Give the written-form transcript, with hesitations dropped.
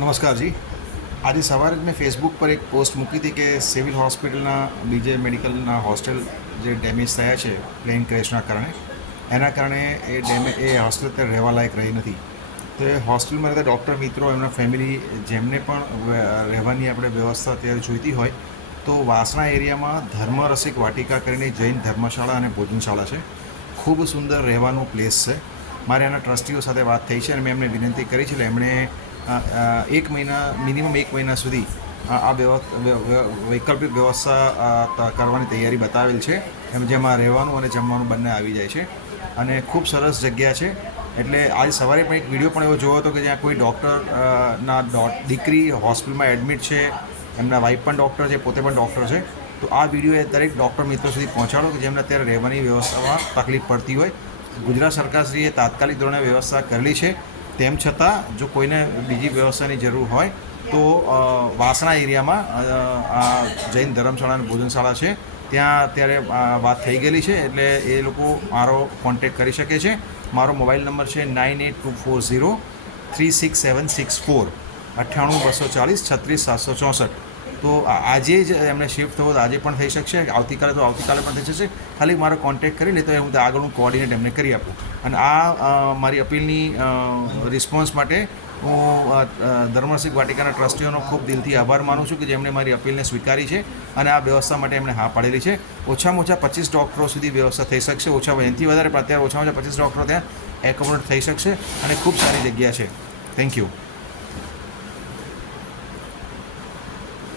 નમસ્કાર જી। આજે સવારે જ મેં ફેસબુક પર એક પોસ્ટ મૂકી હતી કે સિવિલ હોસ્પિટલના બીજે મેડિકલના હોસ્ટેલ જે ડેમેજ થયા છે પ્લેન ક્રેશના કારણે, એના કારણે એ હોસ્ટેલ અત્યારે રહેવા લાયક રહી નથી। તો એ હોસ્ટેલમાં રહેતા ડૉક્ટર મિત્રો, એમના ફેમિલી, જેમને પણ રહેવાની આપણે વ્યવસ્થા અત્યારે જોઈતી હોય તો વાસણા એરિયામાં ધર્મરસિક વાટિકા કરીને જૈન ધર્મશાળા અને ભોજનશાળા છે। ખૂબ સુંદર રહેવાનું પ્લેસ છે। મારે એના ટ્રસ્ટીઓ સાથે વાત થઈ છે અને મેં એમને વિનંતી કરી છે, એટલે એમણે મિનિમમ એક મહિના સુધી આ વૈકલ્પિક વ્યવસ્થા કરવાની તૈયારી બતાવેલ છે, જેમાં રહેવાનું અને જમવાનું બંને આવી જાય છે અને ખૂબ સરસ જગ્યા છે। એટલે આજે સવારે પણ એક વિડીયો પણ એવો જોયો હતો કે જ્યાં કોઈ ડૉક્ટરના દીકરી હોસ્પિટલમાં એડમિટ છે, એમના વાઈફ પણ ડૉક્ટર છે, પોતે પણ ડૉક્ટર છે। તો આ વિડીયો એ દરેક ડૉક્ટર મિત્રો સુધી પહોંચાડો કે જેમને અત્યારે રહેવાની વ્યવસ્થામાં તકલીફ પડતી હોય। ગુજરાત સરકારશ્રીએ તાત્કાલિક ધોરણે વ્યવસ્થા કરેલી છે, તેમ છતાં જો કોઈને બીજી વ્યવસ્થાની જરૂર હોય તો વાસણા એરિયામાં જૈન ધર્મશાળા અને ભોજનશાળા છે, ત્યાં અત્યારે વાત થઈ ગયેલી છે, એટલે એ લોકો મારો કોન્ટેક્ટ કરી શકે છે। મારો મોબાઈલ નંબર છે 9824036764, 9824363764। તો આજે જ એમને શિફ્ટ થવો તો આજે પણ થઈ શકશે, આવતીકાલે તો આવતીકાલે પણ થઈ શકશે। ખાલી મારો કોન્ટેક્ટ કરી લે તો હું આગળનું કોઓર્ડિનેટ એમને કરી આપું। અને આ મારી અપીલની રિસ્પોન્સ માટે હું ધર્મરસિક વાટિકાના ટ્રસ્ટીઓનો ખૂબ દિલથી આભાર માનું છું કે જેમણે મારી અપીલને સ્વીકારી છે અને આ વ્યવસ્થા માટે એમણે હા પાડેલી છે। ઓછામાં ઓછા 25 ડૉક્ટરો સુધી વ્યવસ્થા થઈ શકશે, એનાથી વધારે, પણ અત્યારે ઓછામાં ઓછા 25 ડૉક્ટરો ત્યાં એકોમોડેટ થઈ શકશે અને ખૂબ સારી જગ્યા છે। Thank you.